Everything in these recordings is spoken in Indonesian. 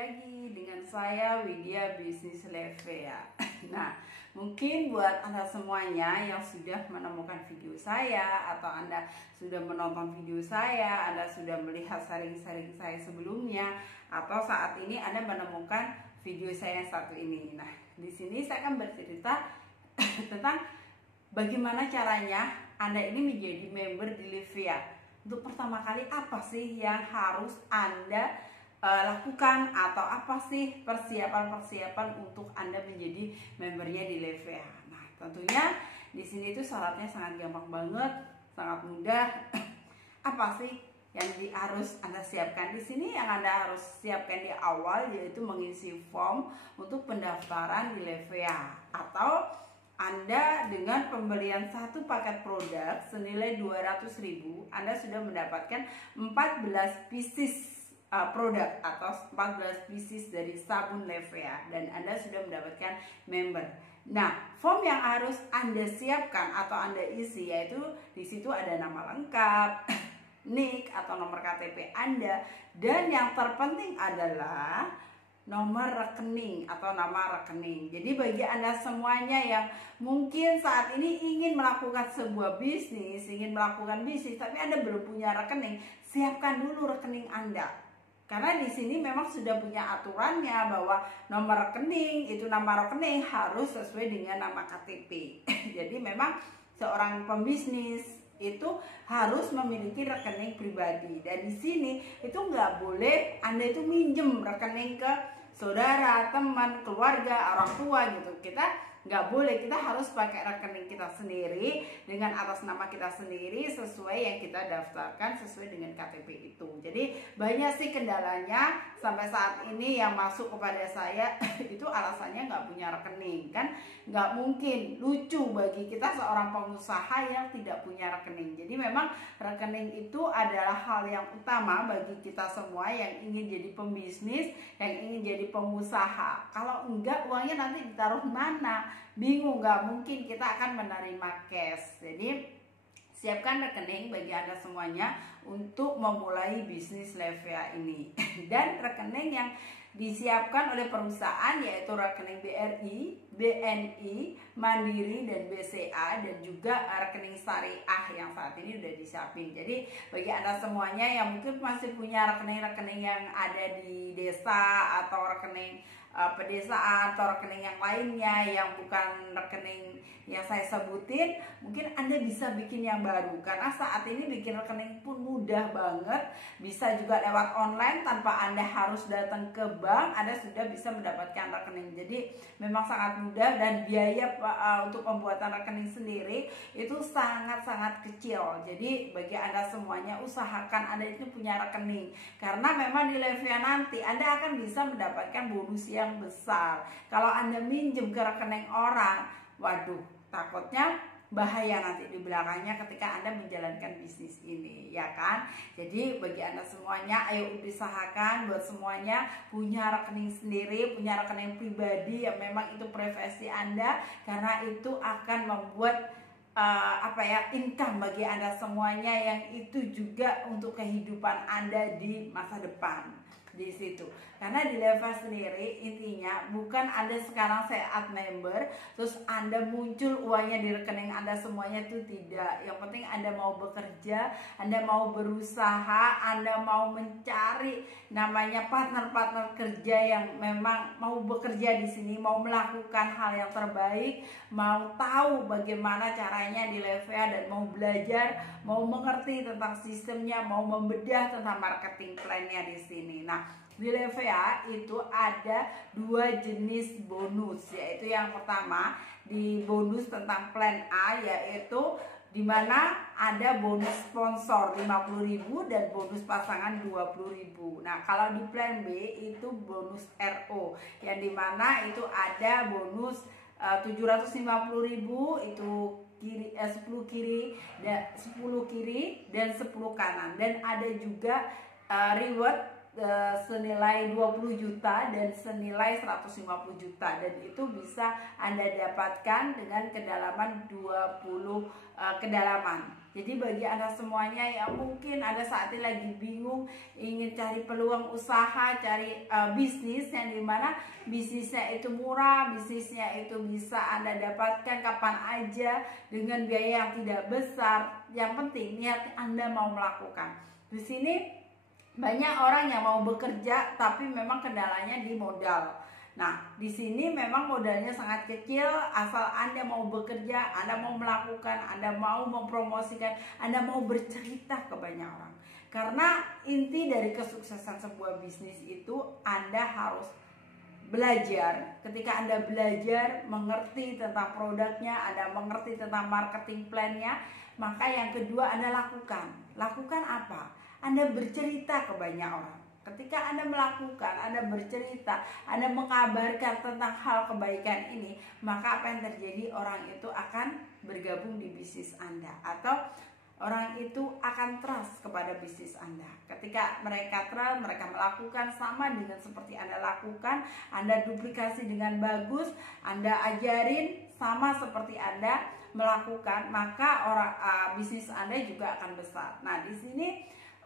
lagi dengan saya Widya Bisnis Levea. Nah, mungkin buat Anda semuanya yang sudah menemukan video saya atau Anda sudah menonton video saya, Anda sudah melihat sharing-sharing saya sebelumnya, atau saat ini Anda menemukan video saya yang satu ini. Nah, di sini saya akan bercerita tentang bagaimana caranya Anda ini menjadi member di Levea. Untuk pertama kali apa sih yang harus Anda lakukan, atau apa sih persiapan-persiapan untuk Anda menjadi membernya di Levea. Nah, tentunya di sini itu syaratnya sangat gampang banget, sangat mudah. Apa sih yang harus Anda siapkan di sini? Yang Anda harus siapkan di awal yaitu mengisi form untuk pendaftaran di Levea, atau Anda dengan pembelian satu paket produk senilai 200.000, Anda sudah mendapatkan 14 pieces produk atau 14 pieces dari sabun Levea, dan Anda sudah mendapatkan member. Nah, form yang harus Anda siapkan atau Anda isi yaitu di situ ada nama lengkap, NIK atau nomor KTP Anda, dan yang terpenting adalah nomor rekening atau nama rekening. Jadi bagi Anda semuanya yang mungkin saat ini ingin melakukan sebuah bisnis, ingin melakukan bisnis tapi Anda belum punya rekening, siapkan dulu rekening Anda. Karena di sini memang sudah punya aturannya bahwa nomor rekening itu, nama rekening harus sesuai dengan nama KTP. Jadi memang seorang pembisnis itu harus memiliki rekening pribadi, dan di sini itu nggak boleh Anda itu minjem rekening ke saudara, teman, keluarga, orang tua gitu. Kita nggak boleh, kita harus pakai rekening kita sendiri dengan atas nama kita sendiri sesuai yang kita daftarkan sesuai dengan KTP itu. Jadi banyak sih kendalanya sampai saat ini yang masuk kepada saya itu alasannya nggak punya rekening. Kan nggak mungkin, lucu bagi kita seorang pengusaha yang tidak punya rekening. Jadi memang rekening itu adalah hal yang utama bagi kita semua yang ingin jadi pembisnis, yang ingin jadi pengusaha. Kalau enggak, uangnya nanti ditaruh mana? Bingung, nggak mungkin kita akan menerima cash. Jadi siapkan rekening bagi Anda semuanya untuk memulai bisnis Levea ini. Dan rekening yang disiapkan oleh perusahaan yaitu rekening BRI, BNI, Mandiri, dan BCA, dan juga rekening syariah yang saat ini sudah disiapin. Jadi bagi Anda semuanya yang mungkin masih punya rekening-rekening yang ada di desa atau rekening pedesaan atau rekening yang lainnya yang bukan rekening yang saya sebutin, mungkin Anda bisa bikin yang baru. Karena saat ini bikin rekening pun mudah banget, bisa juga lewat online tanpa Anda harus datang ke bank. Anda sudah bisa mendapatkan rekening. Jadi memang sangat mudah, dan biaya untuk pembuatan rekening sendiri itu sangat-sangat kecil. Jadi bagi Anda semuanya, usahakan Anda itu punya rekening, karena memang di Levea nanti Anda akan bisa mendapatkan bonus yang besar. Kalau Anda minjem ke rekening orang, waduh, takutnya bahaya nanti di belakangnya ketika Anda menjalankan bisnis ini, ya kan? Jadi bagi Anda semuanya, ayo usahakan buat semuanya punya rekening sendiri, punya rekening pribadi yang memang itu privasi Anda, karena itu akan membuat income bagi Anda semuanya, yang itu juga untuk kehidupan Anda di masa depan di situ. Karena di Levea sendiri intinya bukan Anda sekarang saya add member terus Anda muncul uangnya di rekening Anda semuanya, itu tidak. Yang penting Anda mau bekerja, Anda mau berusaha, Anda mau mencari namanya partner-partner kerja yang memang mau bekerja di sini, mau melakukan hal yang terbaik, mau tahu bagaimana caranya di Levea, dan mau belajar, mau mengerti tentang sistemnya, mau membedah tentang marketing plan-nya di sini. Nah, di Levea itu ada 2 jenis bonus, yaitu yang pertama di bonus tentang plan A, yaitu dimana ada bonus sponsor 50.000 dan bonus pasangan 20.000. Nah, kalau di plan B itu bonus RO, yang dimana itu ada bonus 750.000 itu kiri, 10 kiri dan 10 kiri dan 10 kanan, dan ada juga reward senilai 20 juta dan senilai 150 juta, dan itu bisa Anda dapatkan dengan kedalaman 20 kedalaman. Jadi bagi Anda semuanya yang mungkin ada saat ini lagi bingung, ingin cari peluang usaha, cari bisnis yang dimana bisnisnya itu murah, bisnisnya itu bisa Anda dapatkan kapan aja dengan biaya yang tidak besar. Yang penting niat Anda mau melakukan. Di sini banyak orang yang mau bekerja tapi memang kendalanya di modal. Nah, di sini memang modalnya sangat kecil, asal Anda mau bekerja, Anda mau melakukan, Anda mau mempromosikan, Anda mau bercerita ke banyak orang. Karena inti dari kesuksesan sebuah bisnis itu Anda harus belajar. Ketika Anda belajar, mengerti tentang produknya, Anda mengerti tentang marketing plan-nya, maka yang kedua Anda lakukan. Lakukan apa? Anda bercerita ke banyak orang. Ketika Anda melakukan, Anda bercerita, Anda mengabarkan tentang hal kebaikan ini, maka apa yang terjadi? Orang itu akan bergabung di bisnis Anda, atau orang itu akan trust kepada bisnis Anda. Ketika mereka trust, mereka melakukan sama dengan seperti Anda lakukan, Anda duplikasi dengan bagus, Anda ajarin sama seperti Anda melakukan, maka bisnis Anda juga akan besar. Nah, di sini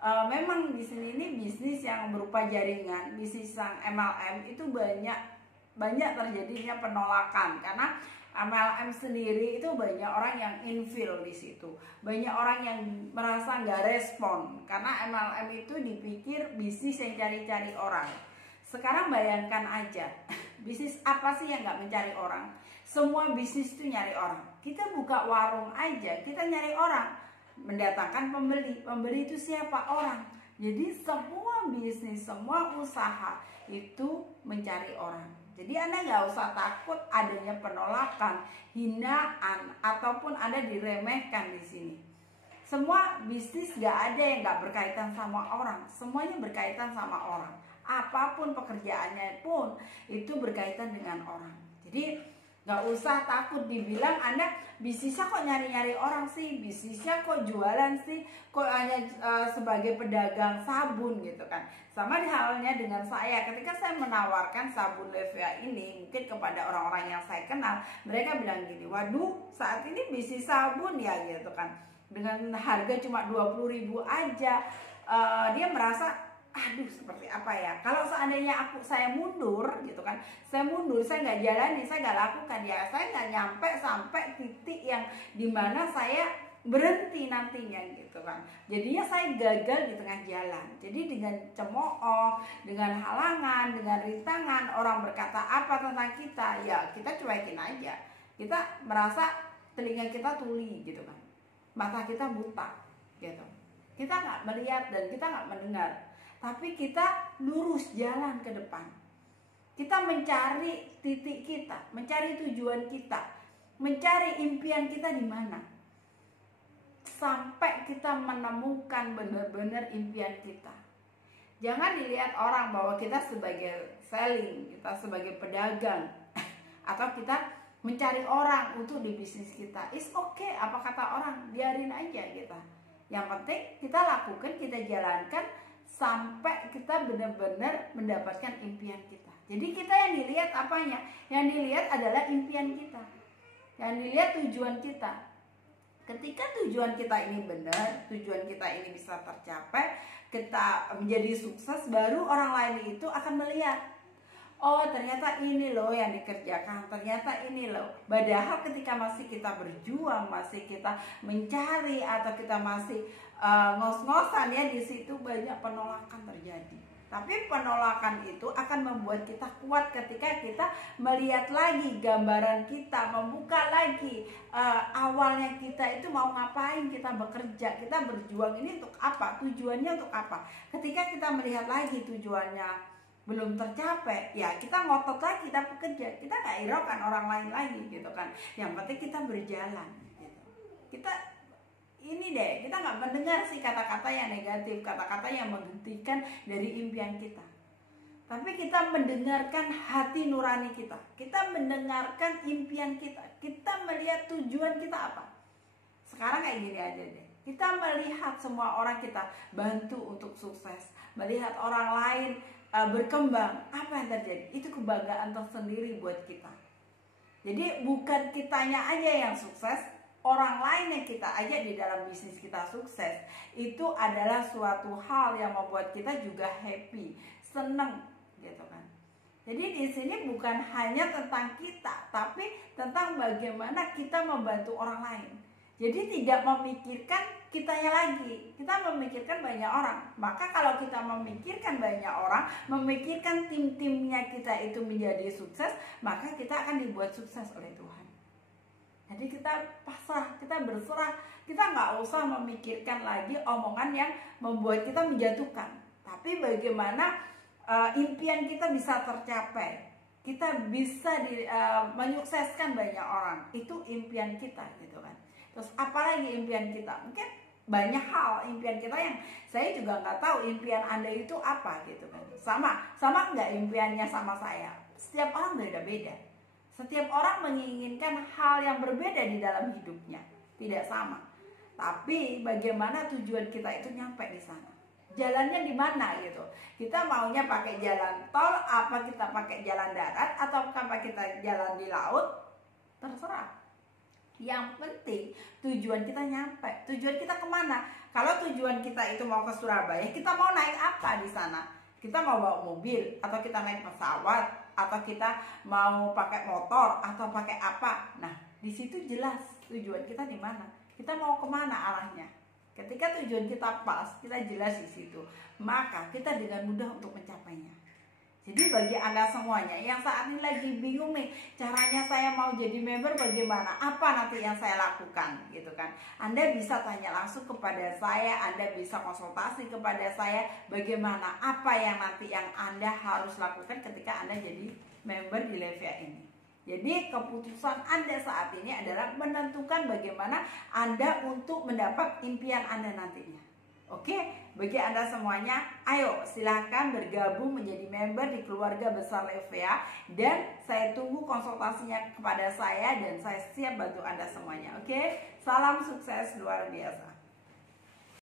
memang di sini ini bisnis yang berupa jaringan, bisnis yang MLM itu banyak terjadinya penolakan karena MLM sendiri itu banyak orang yang infil di situ, banyak orang yang merasa nggak respon karena MLM itu dipikir bisnis yang cari-cari orang. Sekarang bayangkan aja, bisnis apa sih yang nggak mencari orang? Semua bisnis itu nyari orang. Kita buka warung aja, kita nyari orang. Mendatangkan pembeli itu siapa? Orang. Jadi semua bisnis, semua usaha itu mencari orang. Jadi Anda nggak usah takut adanya penolakan, hinaan, ataupun Anda diremehkan di sini. Semua bisnis nggak ada yang nggak berkaitan sama orang, semuanya berkaitan sama orang. Apapun pekerjaannya pun itu berkaitan dengan orang. Jadi nggak usah takut dibilang Anda bisnisnya kok nyari-nyari orang sih, bisnisnya kok jualan sih, kok hanya sebagai pedagang sabun gitu kan. Sama halnya dengan saya, ketika saya menawarkan sabun Levia ini mungkin kepada orang-orang yang saya kenal, mereka bilang gini, waduh saat ini bisnis sabun ya gitu kan, dengan harga cuma 20.000 aja. Dia merasa aduh seperti apa ya, kalau seandainya saya mundur gitu kan, saya nggak jalani, saya nggak lakukan, ya saya nggak nyampe sampai titik yang dimana saya berhenti nantinya gitu kan. Jadinya saya gagal di tengah jalan. Jadi dengan cemooh, dengan halangan, dengan rintangan, orang berkata apa tentang kita, ya kita cuekin aja. Kita merasa telinga kita tuli gitu kan, mata kita buta gitu, kita nggak melihat dan kita nggak mendengar. Tapi kita lurus jalan ke depan. Kita mencari titik kita, mencari tujuan kita, mencari impian kita di mana. Sampai kita menemukan benar-benar impian kita. Jangan dilihat orang bahwa kita sebagai selling, kita sebagai pedagang, atau kita mencari orang untuk di bisnis kita. It's okay, apa kata orang, biarin aja kita. Yang penting kita lakukan, kita jalankan, sampai kita benar-benar mendapatkan impian kita. Jadi kita yang dilihat apanya? Yang dilihat adalah impian kita, yang dilihat tujuan kita. Ketika tujuan kita ini benar, tujuan kita ini bisa tercapai, kita menjadi sukses, baru orang lain itu akan melihat, oh ternyata ini loh yang dikerjakan, ternyata ini loh. Padahal ketika masih kita berjuang, masih kita mencari, atau kita masih ngos-ngosan ya, di situ banyak penolakan terjadi. Tapi penolakan itu akan membuat kita kuat ketika kita melihat lagi gambaran kita, membuka lagi awalnya kita itu mau ngapain, kita bekerja, kita berjuang ini untuk apa, tujuannya untuk apa. Ketika kita melihat lagi tujuannya belum tercapai, ya kita ngotot lagi, kita bekerja, kita nggak hiraukan orang lain lagi gitu kan. Yang penting kita berjalan gitu. Kita ini deh, kita nggak mendengar sih kata-kata yang negatif, kata-kata yang menghentikan dari impian kita. Tapi kita mendengarkan hati nurani kita, kita mendengarkan impian kita, kita melihat tujuan kita apa. Sekarang kayak gini aja deh, kita melihat semua orang kita bantu untuk sukses, melihat orang lain berkembang, apa yang terjadi? Itu kebanggaan tersendiri buat kita. Jadi bukan kitanya aja yang sukses, orang lain yang kita ajak di dalam bisnis kita sukses, itu adalah suatu hal yang membuat kita juga happy, seneng gitu kan. Jadi di sini bukan hanya tentang kita, tapi tentang bagaimana kita membantu orang lain. Jadi tidak memikirkan kitanya lagi, kita memikirkan banyak orang. Maka kalau kita memikirkan banyak orang, memikirkan tim-timnya kita itu menjadi sukses, maka kita akan dibuat sukses oleh Tuhan. Jadi kita pasrah, kita berserah, kita nggak usah memikirkan lagi omongan yang membuat kita menjatuhkan. Tapi bagaimana impian kita bisa tercapai, kita bisa menyukseskan banyak orang, itu impian kita gitu kan. Terus apalagi impian kita? Mungkin banyak hal impian kita yang saya juga nggak tahu impian Anda itu apa gitu kan. Sama nggak impiannya sama saya? Setiap orang beda-beda. Setiap orang menginginkan hal yang berbeda di dalam hidupnya, tidak sama. Tapi bagaimana tujuan kita itu nyampe di sana? Jalannya di mana gitu? Kita maunya pakai jalan tol, apa kita pakai jalan darat, atau apa kita jalan di laut? Terserah. Yang penting tujuan kita nyampe. Tujuan kita kemana? Kalau tujuan kita itu mau ke Surabaya, kita mau naik apa di sana? Kita mau bawa mobil, atau kita naik pesawat, atau kita mau pakai motor, atau pakai apa? Nah, di situ jelas tujuan kita di mana. Kita mau kemana arahnya? Ketika tujuan kita pas, kita jelas di situ, maka kita dengan mudah untuk mencapainya. Jadi bagi Anda semuanya yang saat ini lagi bingung nih, caranya saya mau jadi member bagaimana? Apa nanti yang saya lakukan gitu kan? Anda bisa tanya langsung kepada saya, Anda bisa konsultasi kepada saya bagaimana, apa yang nanti yang Anda harus lakukan ketika Anda jadi member di Levia ini. Jadi keputusan Anda saat ini adalah menentukan bagaimana Anda untuk mendapat impian Anda nantinya. Oke, bagi Anda semuanya, ayo silahkan bergabung menjadi member di keluarga besar Levia. Dan saya tunggu konsultasinya kepada saya dan saya siap bantu Anda semuanya. Oke, salam sukses luar biasa.